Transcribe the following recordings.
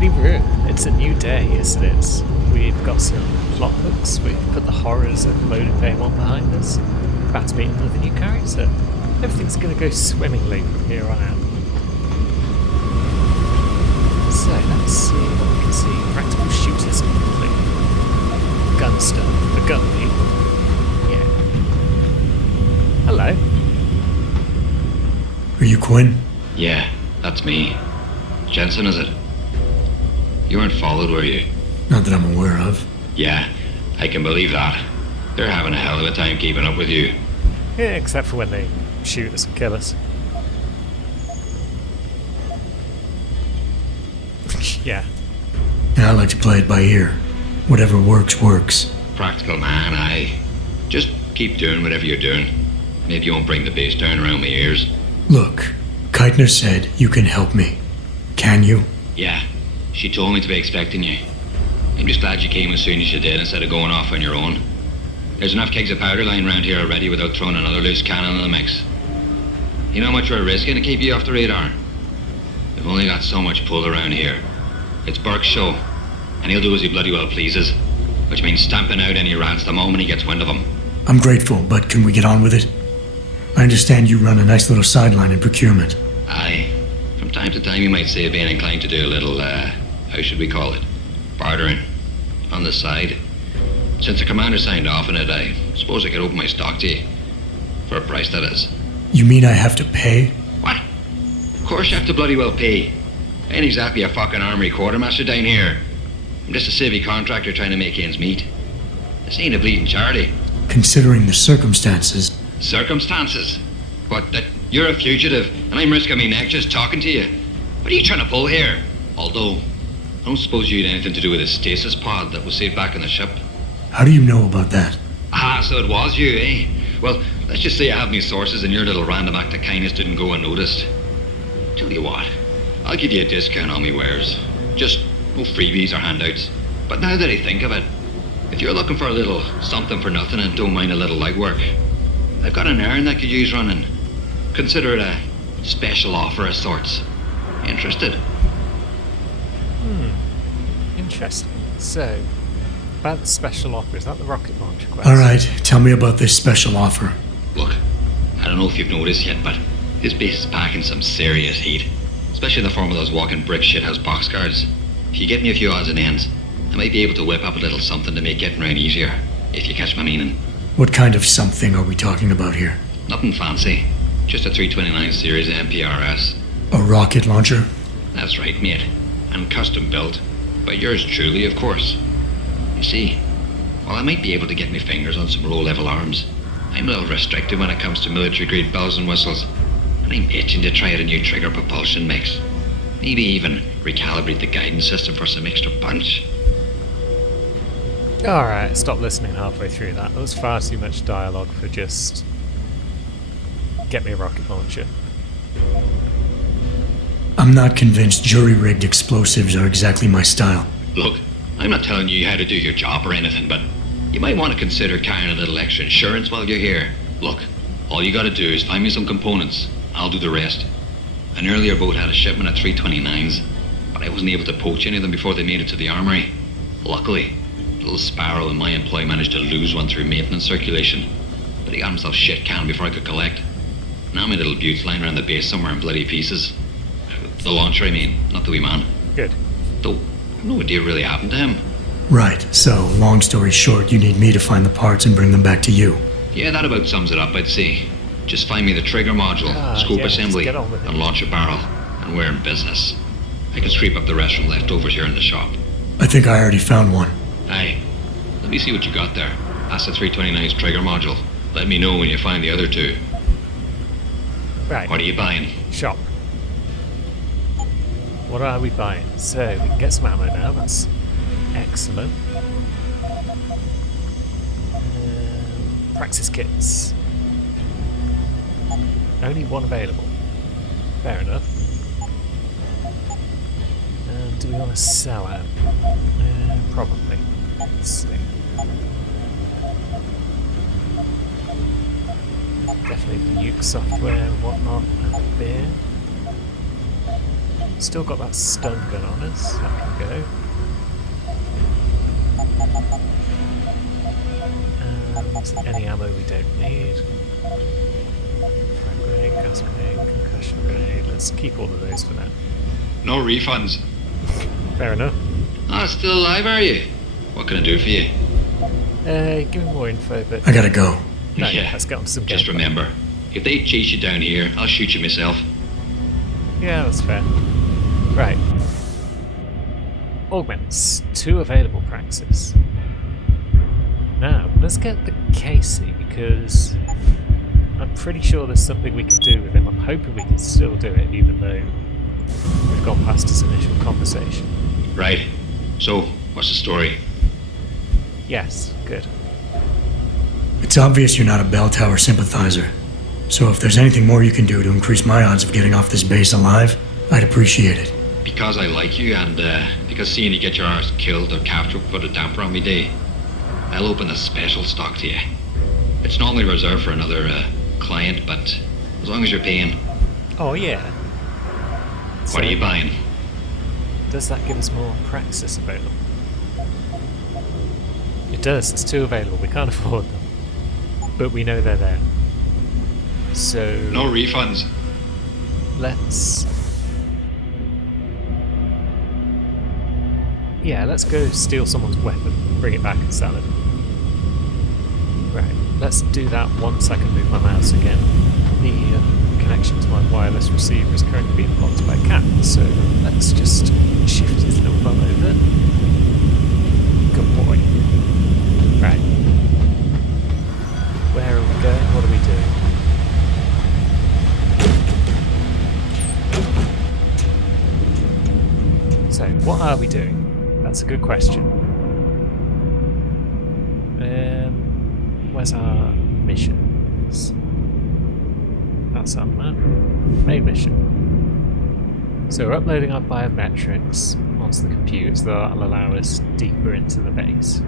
Alrighty, Rue. It's a new day, yes it is. We've got some plot hooks, we've put the horrors of Loaded Bay 1 behind us, about to meet another new character. Everything's going to go swimmingly from here on out. So, let's see what we can see. Practical shooters complete. Gun stuff. The gun people. Yeah. Hello. Are you Quinn? Yeah, that's me. Jensen, is it? You weren't followed, were you? Not that I'm aware of. Yeah, I can believe that. They're having a hell of a time keeping up with you. Yeah, except for when they shoot us and kill us. Yeah. And I like to play it by ear. Whatever works, works. Practical man, aye. Just keep doing whatever you're doing. Maybe you won't bring the bass down around my ears. Look, Keitner said you can help me. Can you? Yeah, she told me to be expecting you. I'm just glad you came as soon as you did instead of going off on your own. There's enough kegs of powder lying around here already without throwing another loose cannon in the mix. You know how much we're risking to keep you off the radar? We've only got so much pull around here. It's Burke's show, and he'll do as he bloody well pleases, which means stamping out any rats the moment he gets wind of them. I'm grateful, but can we get on with it? I understand you run a nice little sideline in procurement. Aye. From time to time you might say being inclined to do a little, how should we call it? Bartering. On the side. Since the commander signed off on it, I suppose I could open my stock to you. For a price, that is. You mean I have to pay? What? Of course you have to bloody well pay. I ain't exactly a fucking armory quartermaster down here. I'm just a civvy contractor trying to make ends meet. This ain't a bleeding charity. Considering the circumstances. Circumstances? What, that you're a fugitive and I'm risking my neck just talking to you? What are you trying to pull here? Although, I don't suppose you had anything to do with the stasis pod that was saved back on the ship. How do you know about that? Ah, so it was you, eh? Well, let's just say I have my sources and your little random act of kindness didn't go unnoticed. Tell you what, I'll give you a discount on me wares. Just no freebies or handouts. But now that I think of it, if you're looking for a little something for nothing and don't mind a little legwork, I've got an errand that could use running. Consider it a special offer of sorts. Interested? Interesting. So, about the special offer, is that the rocket launcher quest? Alright, tell me about this special offer. Look, I don't know if you've noticed yet, but this base is packing some serious heat. Especially in the form of those walking brick shithouse boxcars. If you get me a few odds and ends, I might be able to whip up a little something to make getting around easier, if you catch my meaning. What kind of something are we talking about here? Nothing fancy. Just a 329 series MPRS. A rocket launcher? That's right, mate. And custom built. By yours truly, of course. You see, while I might be able to get my fingers on some low-level arms, I'm a little restricted when it comes to military-grade bells and whistles. And I'm itching to try out a new trigger propulsion mix. Maybe even recalibrate the guidance system for some extra punch. Alright, stop listening halfway through that. There was far too much dialogue for just... get me a rocket launcher. I'm not convinced jury-rigged explosives are exactly my style. Look, I'm not telling you how to do your job or anything, but you might want to consider carrying a little extra insurance while you're here. Look, all you gotta do is find me some components. I'll do the rest. An earlier boat had a shipment of 329s, but I wasn't able to poach any of them before they made it to the armory. Luckily, little Sparrow in my employ managed to lose one through maintenance circulation, but he got himself shit canned before I could collect. Now my little bute's lying around the base somewhere in bloody pieces. The launcher, I mean, not the wee man. Good. Though, no idea really happened to him. Right, so, long story short, you need me to find the parts and bring them back to you. Yeah, that about sums it up, I'd say. Just find me the trigger module, scope yeah, assembly, get on with it. and launch a barrel, and we're in business. I can scrape up the rest from leftovers here in the shop. I think I already found one. Aye, let me see what you got there. That's the 329's trigger module. Let me know when you find the other two. Right. What are you buying? Shop. What are we buying? So, we can get some ammo now, that's excellent. Praxis kits. Only one available. Fair enough. Do we want to sell it? Probably. Let's see. Definitely the Nuke software and whatnot, and beer. Still got that stun gun on us. That can go. And any ammo we don't need. Frag grenade, gas grenade, concussion grenade. Let's keep all of those for now. No refunds. Fair enough. Ah, still alive, are you? What can I do for you? Give me more info, but I gotta go. no, Yeah. let's get on to some Just gameplay. remember, if they chase you down here, I'll shoot you myself. Yeah, that's fair. Right. Augments. 2 available praxis. Now, let's get the Casey, because I'm pretty sure there's something we can do with him. I'm hoping we can still do it, even though we've gone past his initial conversation. Right. So, what's the story? Yes, good. It's obvious you're not a bell tower sympathizer. So if there's anything more you can do to increase my odds of getting off this base alive, I'd appreciate it. Because I like you, and because seeing you get your arse killed or captured put a damper on me day, I'll open a special stock to you. It's normally reserved for another client, but as long as you're paying, Oh, yeah. what are you buying? Does that give us more praxis available? It does. There's 2 available. We can't afford them. But we know they're there. So No refunds. let's... Yeah, let's go steal someone's weapon, bring it back and sell it. Right, let's do that once I can move my mouse again. The connection to my wireless receiver is currently being blocked by Cat, so let's just shift his little bum over. Good boy. Right. Where are we going? What are we doing? So, what are we doing? That's a good question. Where's our missions? That's our map. Main mission. So we're uploading our biometrics onto the computers that'll allow us deeper into the base.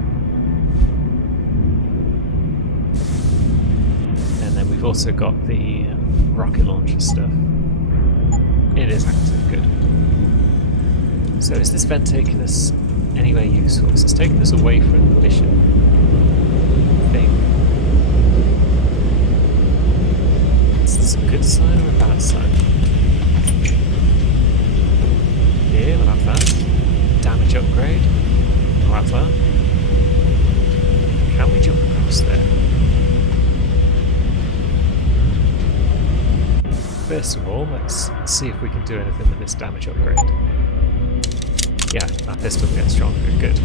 And then we've also got the rocket launcher stuff. It is active, good. So is this vent taking us anywhere useful? So it's taking us away from the mission thing. Is this a good sign or a bad sign? Yeah, we'll have that. Damage upgrade. We'll have that. Can we jump across there? First of all, let's see if we can do anything with this damage upgrade. Yeah, that pistol gets stronger. Good.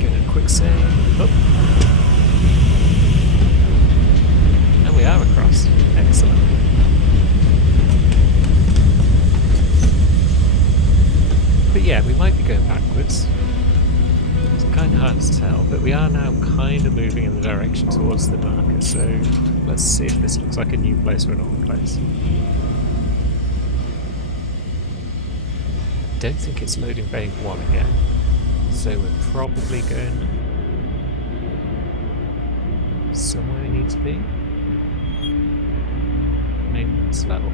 Get a quick save. Up. And we are across. Excellent. But yeah, we might be going backwards. It's kind of hard to tell, but we are now kind of moving in the direction towards the marker, so let's see if this looks like a new place or an old place. I don't think it's loading Bay 1 again, so we're probably going somewhere we need to be. Maintenance level.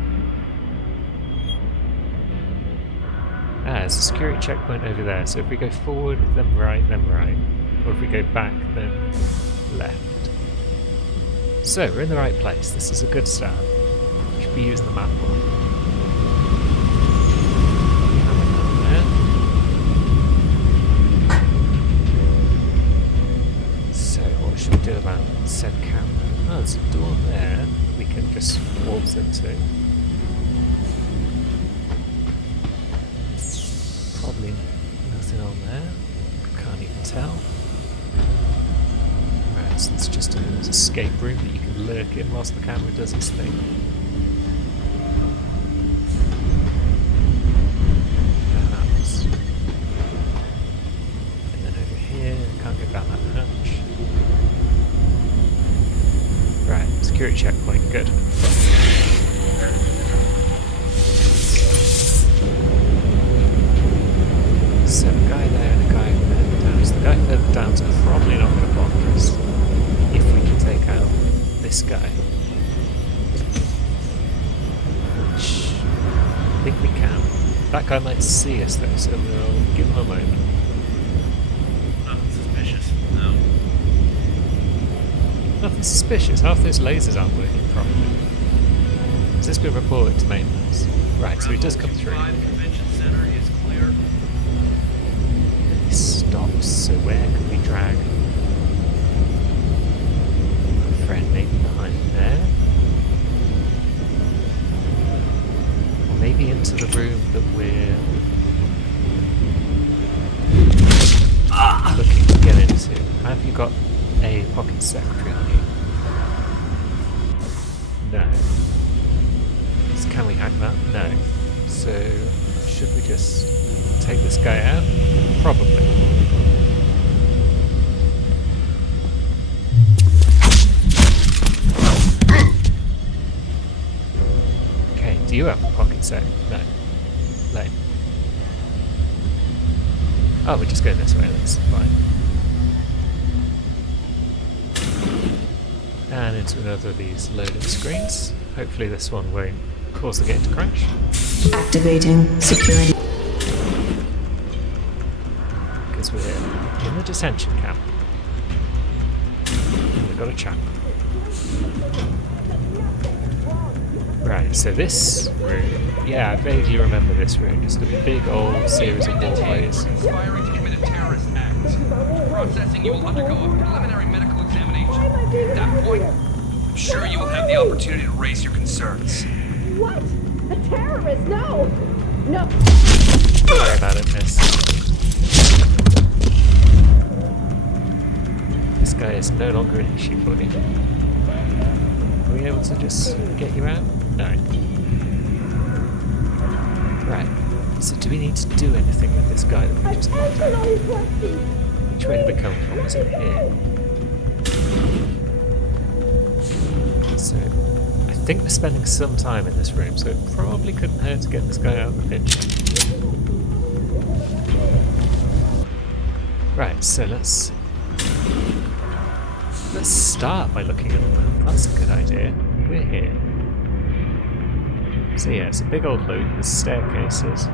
Ah, there's a security checkpoint over there, so if we go forward, then right, or if we go back, then left. So, we're in the right place. This is a good start. We should be using the map more. So, what should we do about said camera? Oh, there's a door there we can just waltz into. Probably nothing on there. Can't even tell. Right, so it's just an escape room that you can lurk in whilst the camera does its thing. Perhaps. And then over here, can't get down that hatch. Right, security checkpoint, good. So a guy there and a guy further down. So the guy further down's probably not going to block us if we can take out this guy. That guy might see us though, so we'll give him a moment. Nothing suspicious. No. Nothing suspicious. Half those lasers aren't working properly. Has this been reported to maintenance? Right, so he does come through. Convention Center is clear. He stops, so where can we drag a friend? Maybe behind there? Or maybe into the room that we're looking to get into. Have you got a pocket secretary on you? No. So can we hack that? No. So should we just take this guy out? Probably. Okay, do you have a pocket sec? No. Lame. Oh, we're just going this way, that's fine. And into another of these loading screens. Hopefully this one won't cause the game to crash. Activating security. Because we're in the detention camp. And we've got a chap. Right, so this room, yeah, I vaguely remember this room. Just a big old series of walkways. Conspiring to commit a terrorist act. Processing, you will undergo a preliminary medical examination. At that point, I'm sure you will have the opportunity to raise your concerns. What? A terrorist? No! No! Don't worry about it, miss. This guy is no longer an issue for you. Are we able to just get you out? No. Right. So do we need to do anything with this guy that we just knocked out? Which way did we come from? Was it here? So I think we're spending some time in this room, so it probably couldn't hurt to get this guy out of the picture. Right, so let's start by looking at the map. That's a good idea. We're here. So yeah, it's a big old loop, there's staircases.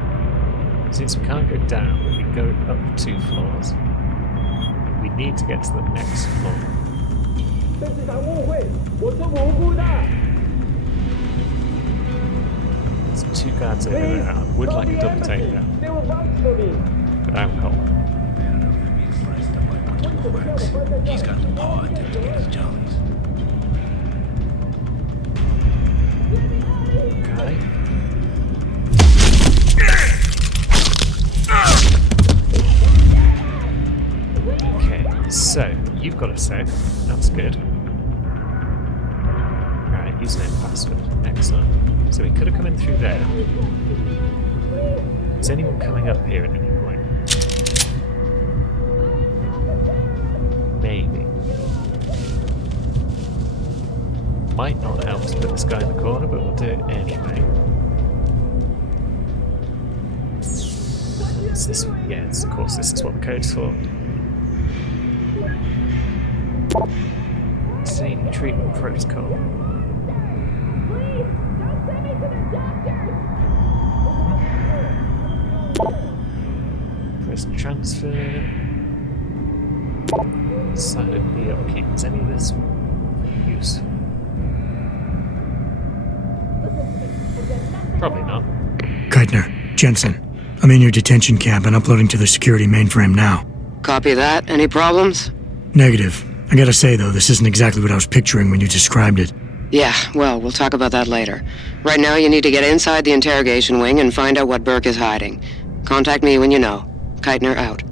Since we can't go down, we can go up 2 floors. We need to get to the next floor. There's 2 guards over there. I would like a double takedown, but I'm cold. He's got the paw to get his jollies. Okay. Okay, so you've got a sec. That's good. Right, username and password. Excellent. So we could have come in through there. Is anyone coming up here at any point? Maybe. Might not help to put this guy in the corner, but we'll do it anyway. Is this? Yes, of course, this is what the code's for. Same treatment protocol. Please, don't send me to the doctor! Press transfer. Silent the upkeep. Is any of this useful? Probably not. Keitner, Jensen, I'm in your detention camp and uploading to the security mainframe now. Copy that. Any problems? Negative. I gotta say, though, this isn't exactly what I was picturing when you described it. Yeah, well, we'll talk about that later. Right now, you need to get inside the interrogation wing and find out what Burke is hiding. Contact me when you know. Keitner out.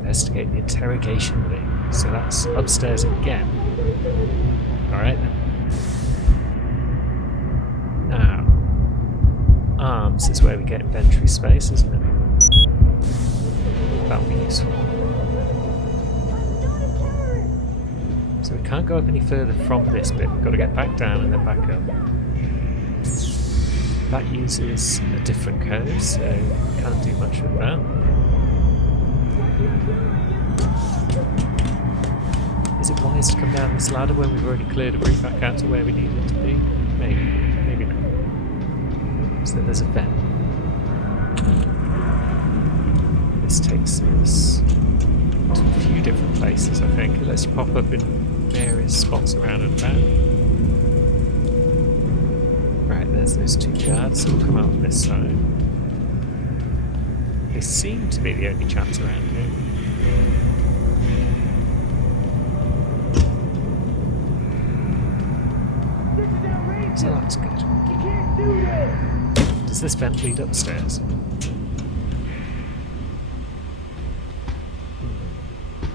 Investigate the interrogation wing. So that's upstairs again. Alright then. Now, arms is where we get inventory space, isn't it? That'll be useful. So we can't go up any further from this bit. We've got to get back down and then back up. That uses a different code, so can't do much with that. Is it wise to come down this ladder when we've already cleared a route back out to where we need it to be? Maybe. Maybe not. So there's a vent. this takes us to a few different places, I think. It lets you pop up in various spots around and about. Right, there's those two guards, so we'll come out on this side. They seem to be the only chaps around here. So that's good. Does this vent lead upstairs?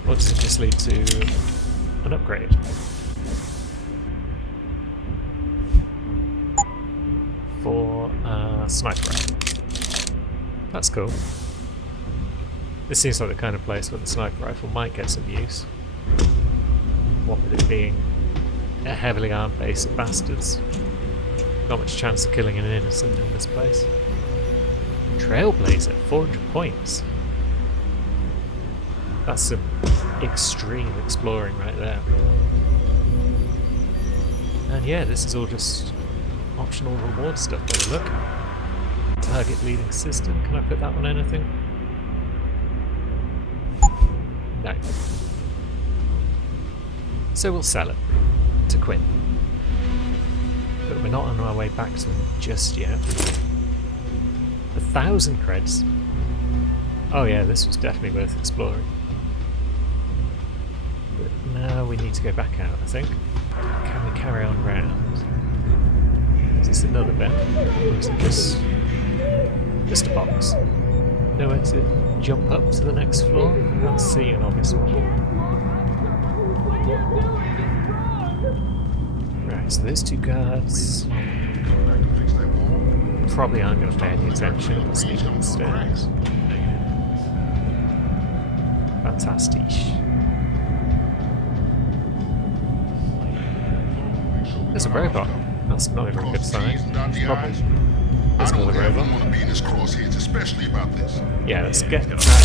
Or does it just lead to an upgrade? For a sniper rifle. That's cool. This seems like the kind of place where the sniper rifle might get some use. What with it being a heavily armed base of bastards. Not much chance of killing an innocent in this place. Trailblazer, 400 points. That's some extreme exploring right there. And yeah, this is all just optional reward stuff by the look. Target leading system, can I put that on anything? No. So we'll sell it to Quinn. But we're not on our way back to them just yet. 1,000 creds. Oh yeah, this was definitely worth exploring. But now we need to go back out, I think. Can we carry on round? Is this another vent? Or is it just a box? Nowhere to jump up to the next floor? Can't see an obvious one. Right, so those two guards probably aren't going to pay any attention if I sneak up the stairs. Fantastic. There's a robot. That's not even a good sign. Probably. There's another robot. Yeah, let's get that set.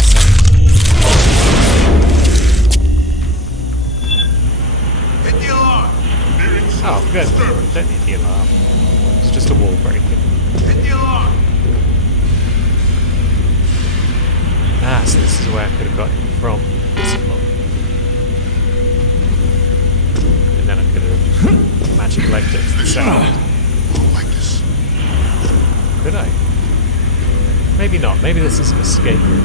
Hit the alarm! Oh, good. Don't need the alarm. It's just a wall breaking. Hit the alarm! Ah, so this is where I could have got him from this floor. And then I could have magic legged it to the side. Could I? Maybe not. Maybe this is an escape room.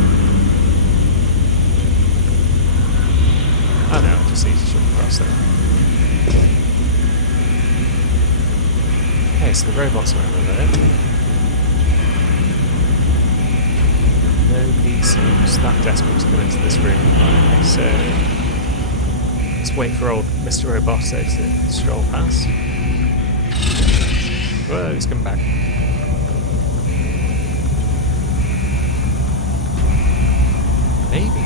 Oh no, I just need to jump across there. Okay, so the robots are over there. Nobody seems that desperate to come into this room. Okay, so let's wait for old Mr. Roboto to stroll past. Whoa, he's coming back. Maybe.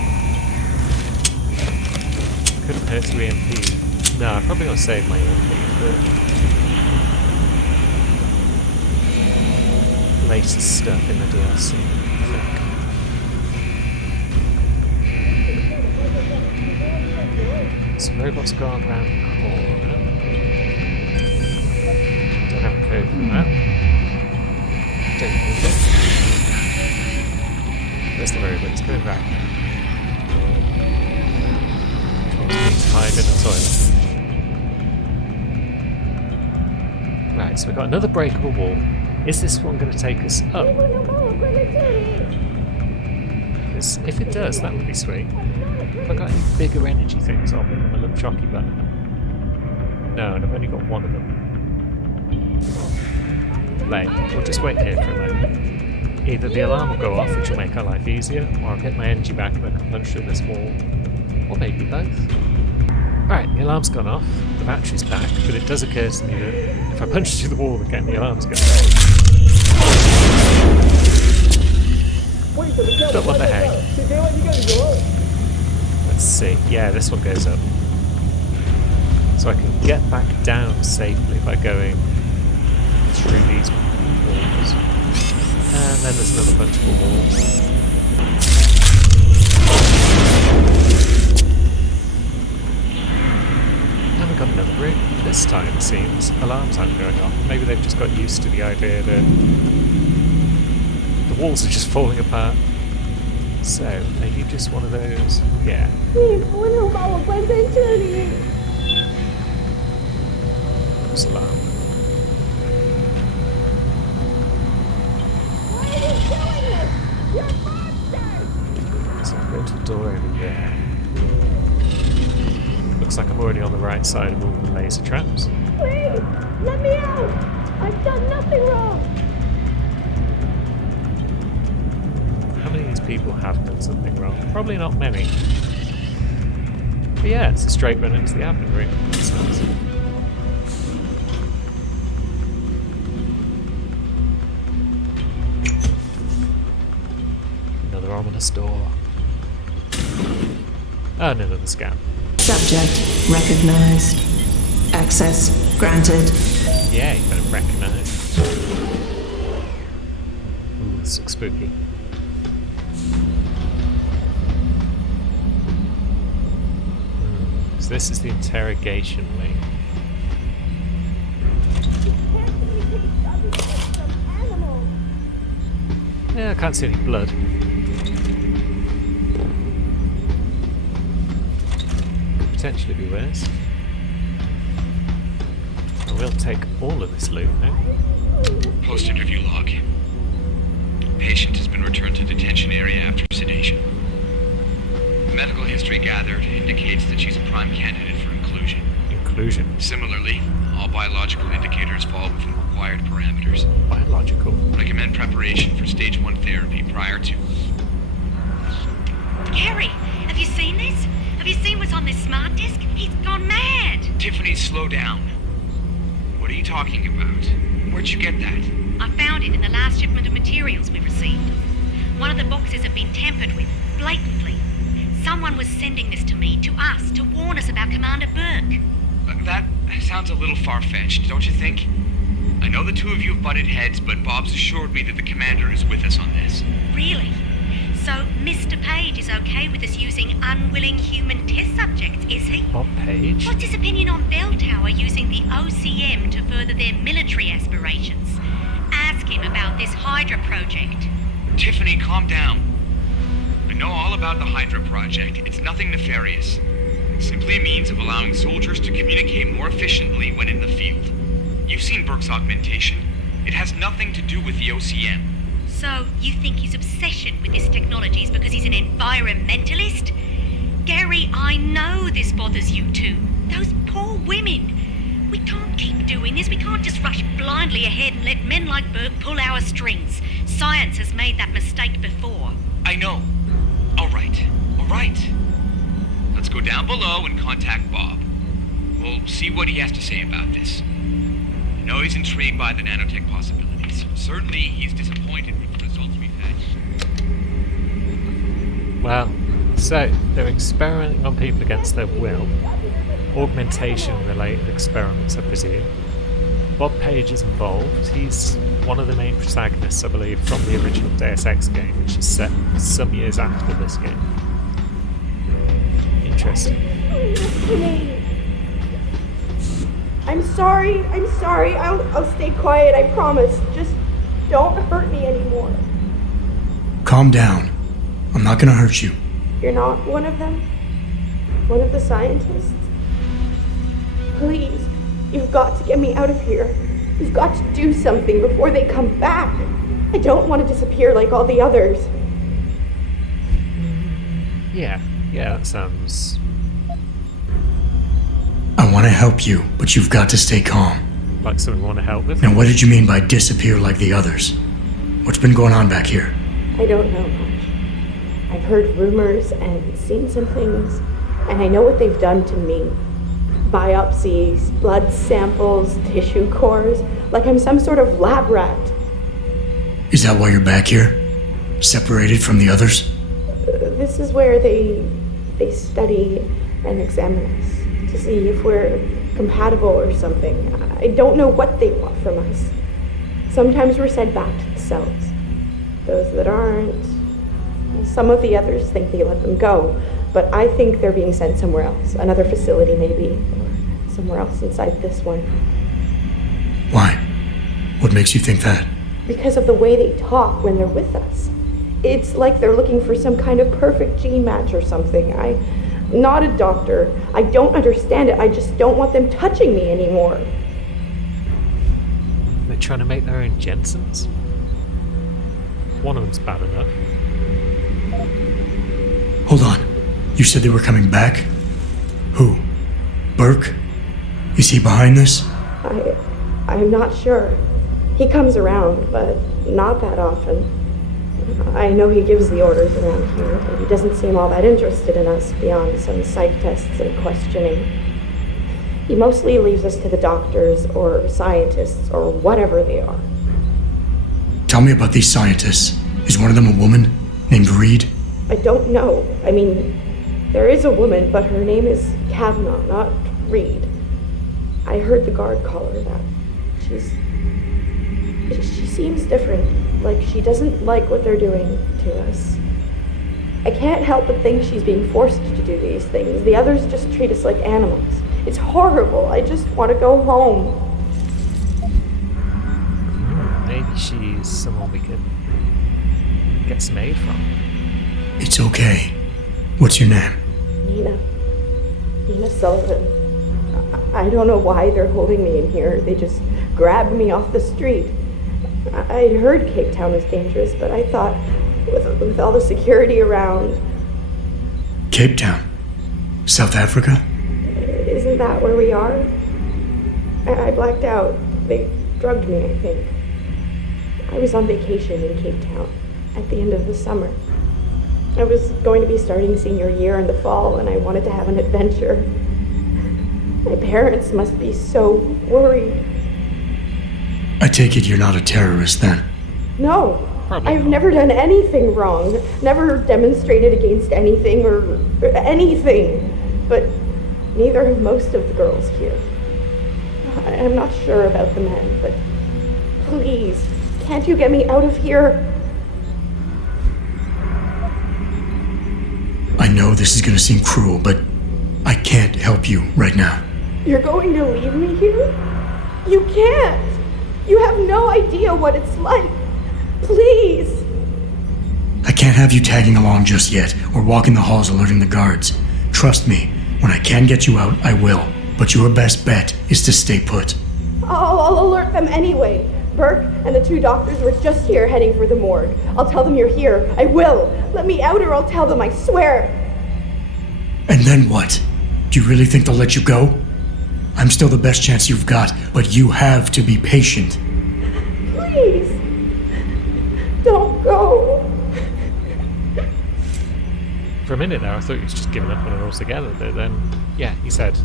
Couldn't hurt to EMP. No, I'm probably going to save my EMP for later stuff in the DLC, I think. So robots gone around the corner. Don't have a code for that. Don't need it. Where's the robot? It's coming back. He's hiding in the toilet. Right, so we've got another breakable wall. Is this one going to take us up? Because if it does, that would be sweet. Have I got any bigger energy things on me than my little jockey button? No, and I've only got one of them. Lame. We'll just wait here for a moment. Either the alarm will go off, which will make our life easier, or I'll get my energy back and I can punch through this wall. Or maybe both. Right, the alarm's gone off, the battery's back, but it does occur to me that if I punch through the wall again, the alarm's going to go. But what the heck? Let's see. Yeah, this one goes up. So I can get back down safely by going through these walls. And then there's another punchable wall. And we've got another room. This time it seems alarms aren't going off. Maybe they've just got used to the idea that the walls are just falling apart. So, are you just one of those? Yeah. 你不能把我关在这里。 False alarm. Why are you doing this? You're monsters! So I'll go to the door over there. Looks like I'm already on the right side of all the laser traps. Please, let me out! I've done nothing wrong! How many of these people have done something wrong? Probably not many. But yeah, it's a straight run into the admin room. That's nice. Another ominous door. Oh, and another scan. Subject recognized. Access granted. Yeah, you better recognise. Ooh, this looks spooky. So this is the interrogation wing. Yeah, I can't see any blood. Could potentially be worse. I will take all of this loot though. Post-interview log. Patient has been returned to detention area after sedation. Medical history gathered indicates that she's a prime candidate for inclusion. Inclusion. Similarly, all biological indicators fall within required parameters. Biological. Recommend preparation for stage 1 therapy prior to... Gary, have you seen this? Have you seen what's on this smart disk? He's gone mad! Tiffany, slow down. What are you talking about? Where'd you get that? I found it in the last shipment of materials we received. One of the boxes had been tampered with, blatantly. Someone was sending this to me, to us, to warn us about Commander Burke. That sounds a little far-fetched, don't you think? I know the two of you have butted heads, but Bob's assured me that the commander is with us on this. Really? So Mr. Page is okay with us using unwilling human test subjects, is he? Bob Page? What's his opinion on Bell Tower using the OCM to further their military aspirations? Ask him about this Hydra project. Tiffany, calm down. I know all about the Hydra project. It's nothing nefarious. Simply a means of allowing soldiers to communicate more efficiently when in the field. You've seen Burke's augmentation. It has nothing to do with the OCM. So, you think his obsession with this technology is because he's an environmentalist? Gary, I know this bothers you too. Those poor women. We can't keep doing this. We can't just rush blindly ahead and let men like Burke pull our strings. Science has made that mistake before. I know. All right. Let's go down below and contact Bob. We'll see what he has to say about this. I know he's intrigued by the nanotech possibilities. Certainly, he's disappointed with the results we've had. Well, so they're experimenting on people against their will. Augmentation-related experiments, I presume. Bob Page is involved. He's one of the main protagonists, I believe, from the original Deus Ex game, which is set some years after this game. Interesting. I'm sorry. I'll stay quiet, I promise. Just don't hurt me anymore. Calm down. I'm not gonna hurt you. You're not one of them? One of the scientists? Please, you've got to get me out of here. You've got to do something before they come back. I don't want to disappear like all the others. Yeah, that sounds... I want to help you, but you've got to stay calm. like something we want to help with. And what did you mean by disappear like the others? What's been going on back here? I don't know much. I've heard rumors and seen some things, and I know what they've done to me. Biopsies, blood samples, tissue cores, like I'm some sort of lab rat. Is that why you're back here? Separated from the others? This is where they study and examine us to see if we're compatible or something. I don't know what they want from us. Sometimes we're sent back to the cells. Those that aren't, some of the others think they let them go, but I think they're being sent somewhere else, another facility maybe, or somewhere else inside this one. Why? What makes you think that? Because of the way they talk when they're with us. It's like they're looking for some kind of perfect gene match or something. I'm not a doctor. I don't understand it. I just don't want them touching me anymore. They're trying to make their own Jensens? One of them's bad enough. Hold on. You said they were coming back? Who? Burke? Is he behind this? I'm not sure. He comes around, but not that often. I know he gives the orders around here, but he doesn't seem all that interested in us beyond some psych tests and questioning. He mostly leaves us to the doctors or scientists or whatever they are. Tell me about these scientists. Is one of them a woman named Reed? I don't know. I mean, there is a woman, but her name is Kavanaugh, not Reed. I heard the guard call her that. She seems different, like she doesn't like what they're doing to us. I can't help but think she's being forced to do these things. The others just treat us like animals. It's horrible. I just want to go home. Maybe she's someone we can get some aid from. It's okay. What's your name? Nina Sullivan. I don't know why they're holding me in here. They just grabbed me off the street. I'd heard Cape Town was dangerous, but I thought with all the security around... Cape Town? South Africa? Isn't that where we are? I blacked out. They drugged me, I think. I was on vacation in Cape Town at the end of the summer. I was going to be starting senior year in the fall, and I wanted to have an adventure. My parents must be so worried. I take it you're not a terrorist then? No. Probably I've not. never done anything wrong. Never demonstrated against anything or anything. But neither have most of the girls here. I'm not sure about the men, but please, can't you get me out of here? I know this is gonna seem cruel, but I can't help you right now. You're going to leave me here? You can't! You have no idea what it's like. Please! I can't have you tagging along just yet, or walking the halls alerting the guards. Trust me, when I can get you out, I will. But your best bet is to stay put. I'll alert them anyway. Burke and the 2 doctors were just here heading for the morgue. I'll tell them you're here. I will. Let me out or I'll tell them, I swear. And then what? Do you really think they'll let you go? I'm still the best chance you've got, but you have to be patient. Please. Don't go. For a minute there, I thought he was just giving up on it altogether, but then, yeah, he said,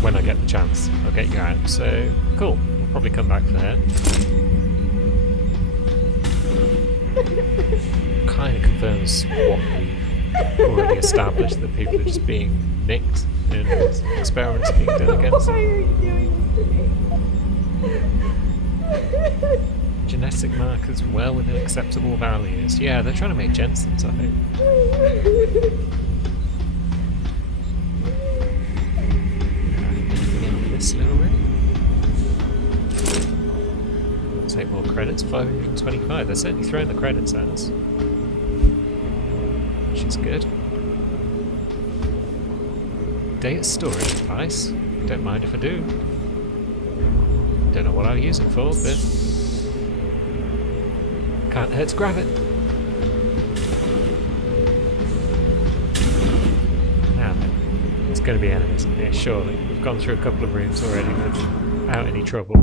when I get the chance, I'll get you out. So, cool. We'll probably come back for her. Kind of confirms what we've already established, that people are just being nicked and experiments being done against Why them. are you doing this to me? Genetic markers well within acceptable values. Yeah, they're trying to make Jensens, I think. In this little room. Take more credits, 525. They're certainly throwing the credits at us. Which is good. Data storage device. Don't mind if I do. Don't know what I'll use it for, but can't hurt to grab it. Now then, it's going to be enemies in here, surely. We've gone through a couple of rooms already without any trouble.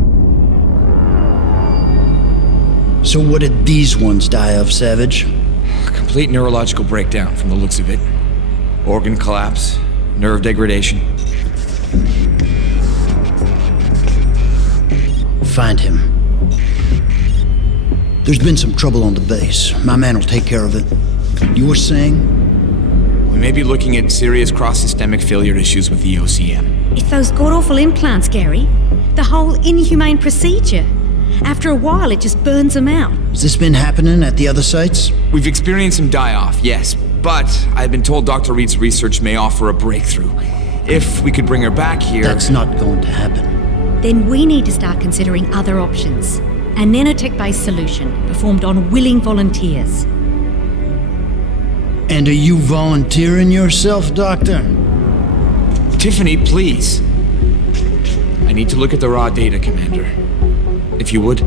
So what did these ones die of, Savage? Complete neurological breakdown from the looks of it. Organ collapse, nerve degradation. Find him. There's been some trouble on the base. My man will take care of it. You were saying? We may be looking at serious cross-systemic failure issues with the OCM. It's those god-awful implants, Gary. The whole inhumane procedure. After a while, it just burns them out. Has this been happening at the other sites? We've experienced some die-off, yes, but I've been told Dr. Reed's research may offer a breakthrough. If we could bring her back here... That's not going to happen. Then we need to start considering other options. A nanotech-based solution performed on willing volunteers. And are you volunteering yourself, Doctor? Tiffany, please. I need to look at the raw data, Commander. If you would.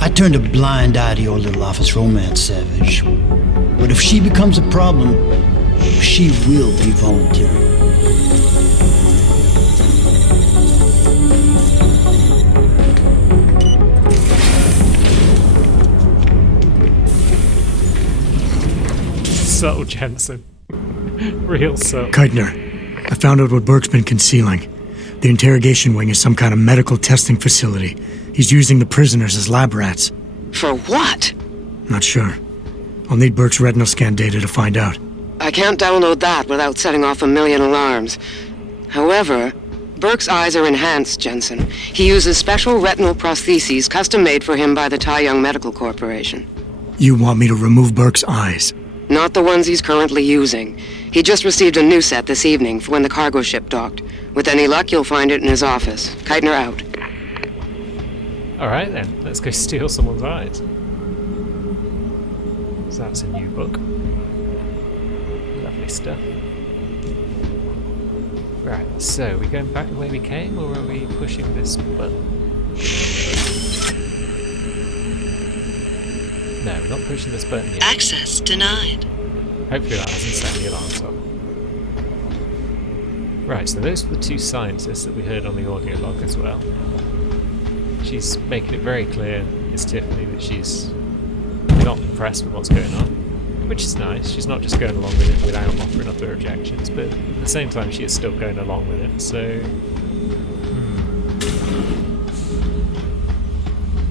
I turned a blind eye to your little office romance, Savage. But if she becomes a problem, she will be volunteering. Subtle, Jensen. Real subtle. Keitner, I found out what Burke's been concealing. The interrogation wing is some kind of medical testing facility. He's using the prisoners as lab rats. For what? Not sure. I'll need Burke's retinal scan data to find out. I can't download that without setting off a million alarms. However, Burke's eyes are enhanced, Jensen. He uses special retinal prostheses custom-made for him by the Tai Young Medical Corporation. You want me to remove Burke's eyes? Not the ones he's currently using. He just received a new set this evening for when the cargo ship docked. With any luck, you'll find it in his office. Keitner out. Alright then, let's go steal someone's eyes. So that's a new book. Lovely stuff. Right, so we going back the way we came, or are we pushing this button? No, we're not pushing this button yet. Access denied. Hopefully that hasn't set the alarms off. Right, so those were the two scientists that we heard on the audio log as well. She's making it very clear, it's Tiffany, that she's not impressed with what's going on, which is nice. She's not just going along with it without offering up her objections, but at the same time she is still going along with it, so...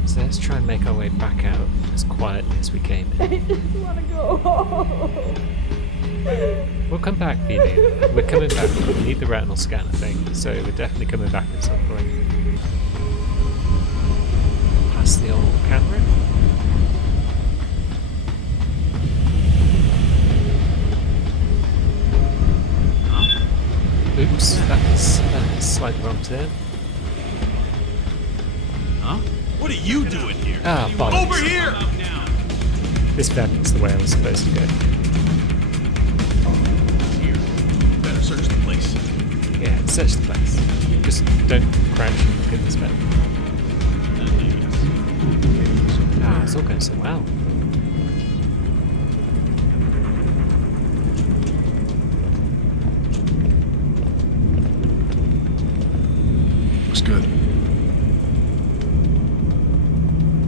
So let's try and make our way back out as quietly as we came in. I just want to go home. We'll come back, Phoebe. We're coming back. We need the retinal scan, I think, so we're definitely coming back at some point. Past the old camera. Oops, that's a slight wrong turn. Huh? What are you doing here? Ah, bollocks. Over here! This vent's the way I was supposed to go. Here. Better search the place. Yeah, search the place. Just don't crouch and look at this vent. Ah, it's all going so well. Looks good.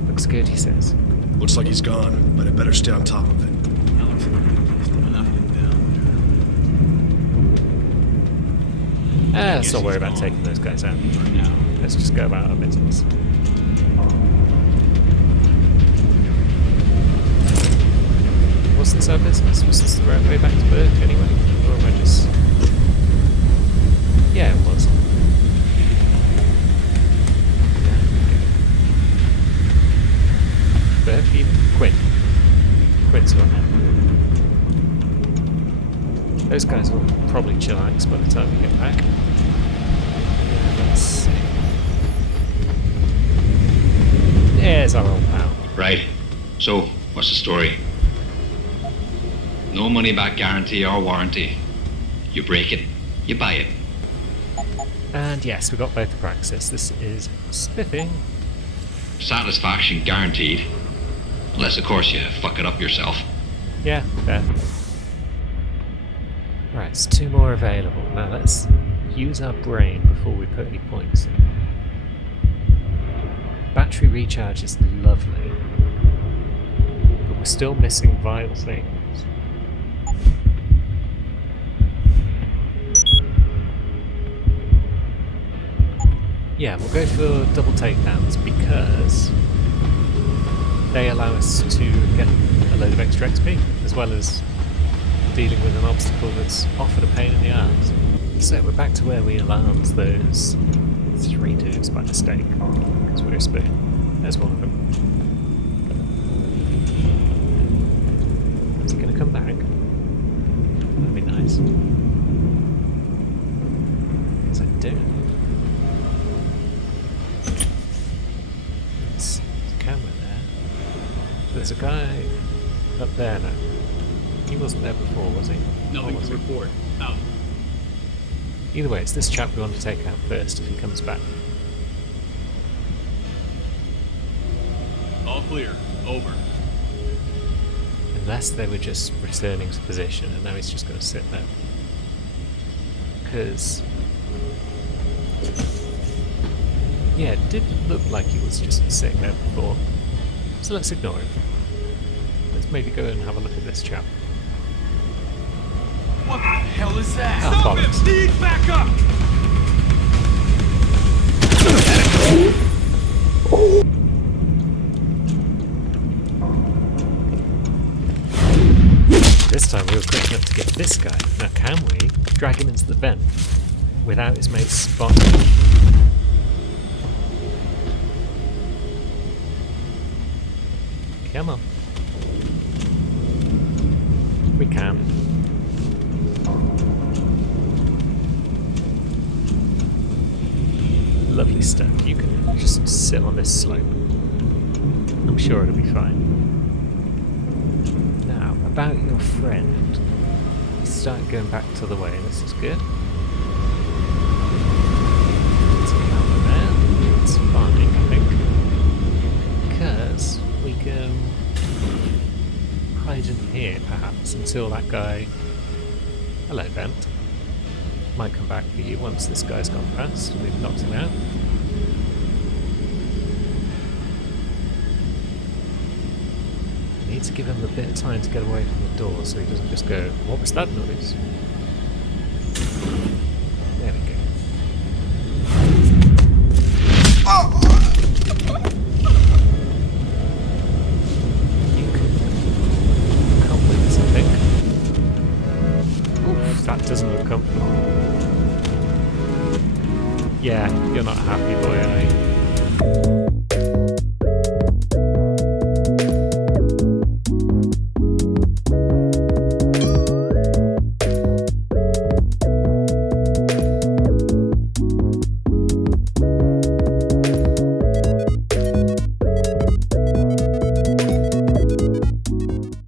Looks good, he says. Looks like he's gone, but I better stay on top of it. That looks like a good place to knock him down. Let's not worry about taking those guys out. Let's just go about our business. Was this our business? Was this the right way back to Burke anyway? Or am I just... Yeah, it was. Burke, even Quinn. Quinn's on there. Those guys will probably chillax by the time we get back. Let's see. There's our old pal. Right. So, what's the story? No money back guarantee or warranty. You break it, you buy it. And yes, we got both the praxis. This is spiffing. Satisfaction guaranteed. Unless, of course, you fuck it up yourself. Yeah, fair. Right, so two more available. Now let's use our brain before we put any points in. Battery recharge is lovely, but we're still missing vital things. Yeah, we'll go for double takedowns because they allow us to get a load of extra XP, as well as dealing with an obstacle that's often a pain in the arse. So we're back to where we alarmed those 3 dudes by mistake, because we're a spoon. There's one of them. Is he going to come back? That'd be nice. Yes, I do. There's a camera there. there's a guy up there now. He wasn't there before, was he? Nothing to report. Out. Either way, it's this chap we want to take out first if he comes back. All clear. Over. Unless they were just returning to position and now he's just going to sit there. Because... yeah, it did look like he was just sitting there before. So let's ignore him. Let's maybe go and have a look at this chap. What the hell is that? Oh, Stop bollocks. it! Need backup! This time we were quick enough to get this guy. Now can we drag him into the vent without his mates spotting him? Come on. We can. Lovely stuff. You can just sit on this slope. I'm sure it'll be fine. Now, about your friend. He started going back to the way. This is good. There's a camera there. It's fine, I think. Because we can hide in here, perhaps, until that guy... hello, Vent. Might come back for you once this guy's gone past and we've knocked him out. I need to give him a bit of time to get away from the door so he doesn't just go, what was that noise? There we go. You can come with us, I think. Oof, that doesn't look comfortable. Yeah, you're not a happy boy, are you?